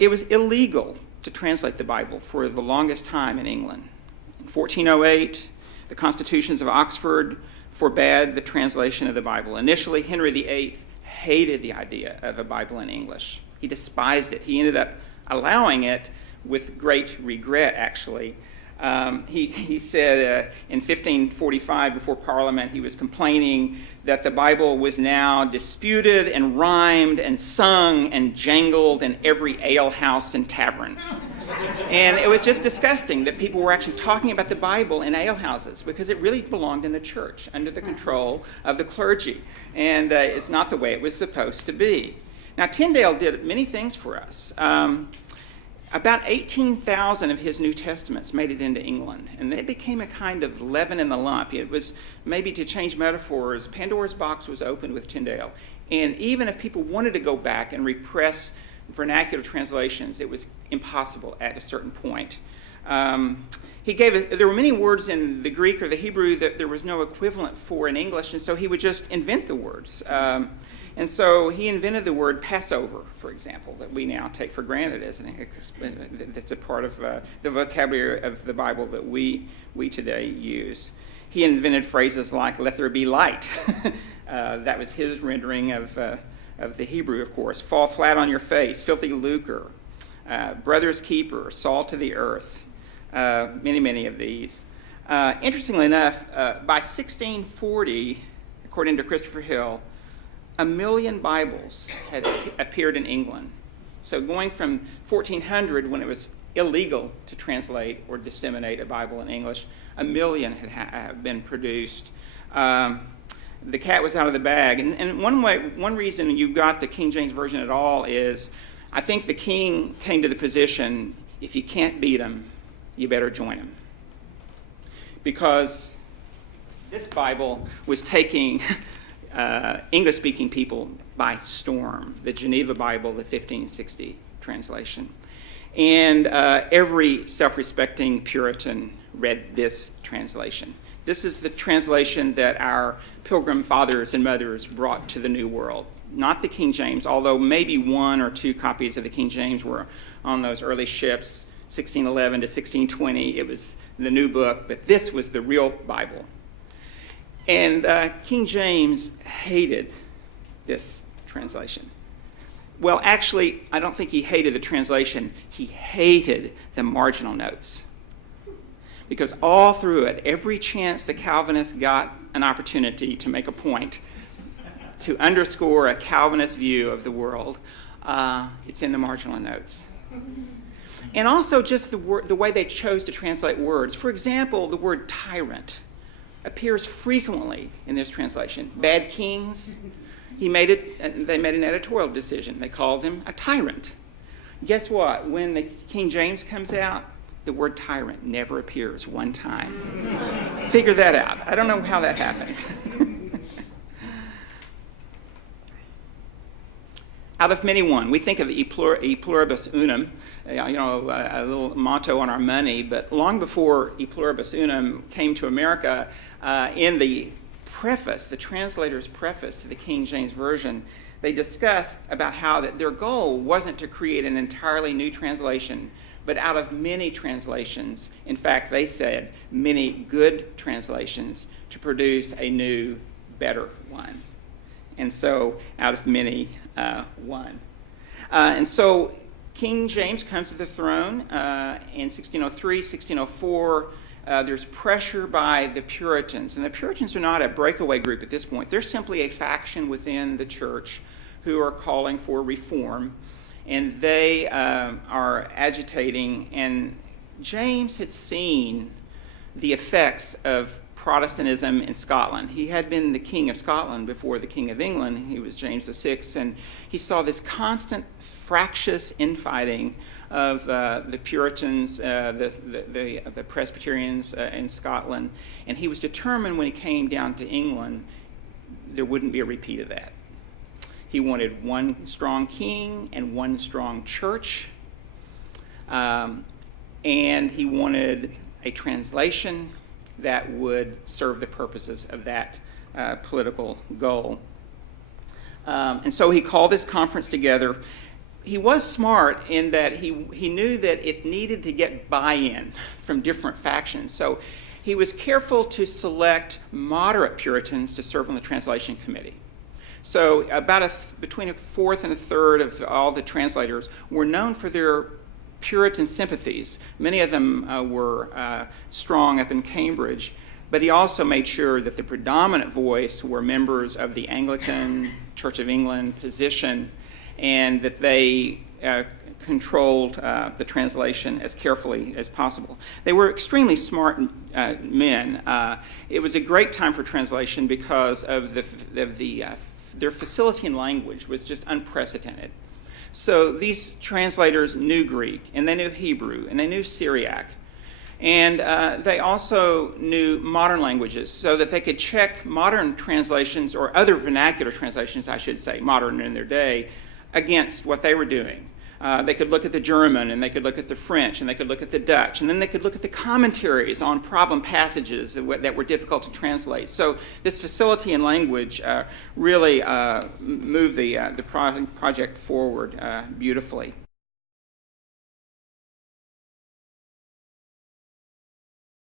it was illegal to translate the Bible for the longest time in England. In 1408, the Constitutions of Oxford forbade the translation of the Bible. Initially, Henry VIII hated the idea of a Bible in English. He despised it. He ended up allowing it with great regret, actually. He said in 1545, before Parliament, he was complaining that the Bible was now disputed and rhymed and sung and jangled in every alehouse and tavern. And it was just disgusting that people were actually talking about the Bible in alehouses, because it really belonged in the church under the control of the clergy. And it's not the way it was supposed to be. Now, Tyndale did many things for us. About 18,000 of his New Testaments made it into England, and they became a kind of leaven in the lump. It was, maybe to change metaphors, Pandora's box was opened with Tyndale. And even if people wanted to go back and repress vernacular translations, it was impossible at a certain point. There were many words in the Greek or the Hebrew that there was no equivalent for in English, and so he would just invent the words. And so he invented the word Passover, for example, that we now take for granted that's a part of the vocabulary of the Bible that we today use. He invented phrases like, "Let there be light." That was his rendering of the Hebrew, of course. "Fall flat on your face," "filthy lucre," "brother's keeper," "salt to the earth," many of these. Interestingly enough, by 1640, according to Christopher Hill, 1 million Bibles had appeared in England. So going from 1400, when it was illegal to translate or disseminate a Bible in English, 1 million had been produced. The cat was out of the bag. And one reason you got the King James Version at all is, I think the king came to the position, if you can't beat him, you better join him. Because this Bible was taking English-speaking people by storm. The Geneva Bible, the 1560 translation. And every self-respecting Puritan read this translation. This is the translation that our Pilgrim fathers and mothers brought to the New World. Not the King James, although maybe 1 or 2 copies of the King James were on those early ships, 1611 to 1620. It was the new book, but this was the real Bible. And King James hated this translation. Well, actually, I don't think he hated the translation. He hated the marginal notes. Because all through it, every chance the Calvinists got an opportunity to make a point, to underscore a Calvinist view of the world, it's in the marginal notes. And also just the way they chose to translate words. For example, the word tyrant appears frequently in this translation. Bad kings, they made an editorial decision. They called him a tyrant. Guess what? When the King James comes out, the word tyrant never appears one time. Figure that out. I don't know how that happened. Out of many one, we think of e pluribus unum, a little motto on our money, but long before e pluribus unum came to America, in the preface, the translator's preface to the King James Version, they discuss about how that their goal wasn't to create an entirely new translation, but out of many translations, in fact, they said many good translations, to produce a new, better one. And so, out of many, one. And so, King James comes to the throne in 1603, 1604. There's pressure by the Puritans. And the Puritans are not a breakaway group at this point. They're simply a faction within the church who are calling for reform. And they are agitating. And James had seen the effects of Protestantism in Scotland. He had been the king of Scotland before the king of England. He was James VI, and he saw this constant fractious infighting of the Puritans, the Presbyterians in Scotland, and he was determined when he came down to England there wouldn't be a repeat of that. He wanted one strong king and one strong church, and he wanted a translation that would serve the purposes of that political goal. And so he called this conference together. he was smart in that he knew that it needed to get buy-in from different factions. So he was careful to select moderate Puritans to serve on the translation committee. So about between a fourth and a third of all the translators were known for their Puritan sympathies. Many of them were strong up in Cambridge, but he also made sure that the predominant voice were members of the Anglican Church of England position, and that they controlled the translation as carefully as possible. They were extremely smart men. It was a great time for translation because of their facility in language was just unprecedented. So these translators knew Greek, and they knew Hebrew, and they knew Syriac. And they also knew modern languages so that they could check modern translations, or other vernacular translations, I should say, modern in their day, against what they were doing. They could look at the German, and they could look at the French, and they could look at the Dutch, and then they could look at the commentaries on problem passages that were difficult to translate. So this facility in language really moved the project forward beautifully.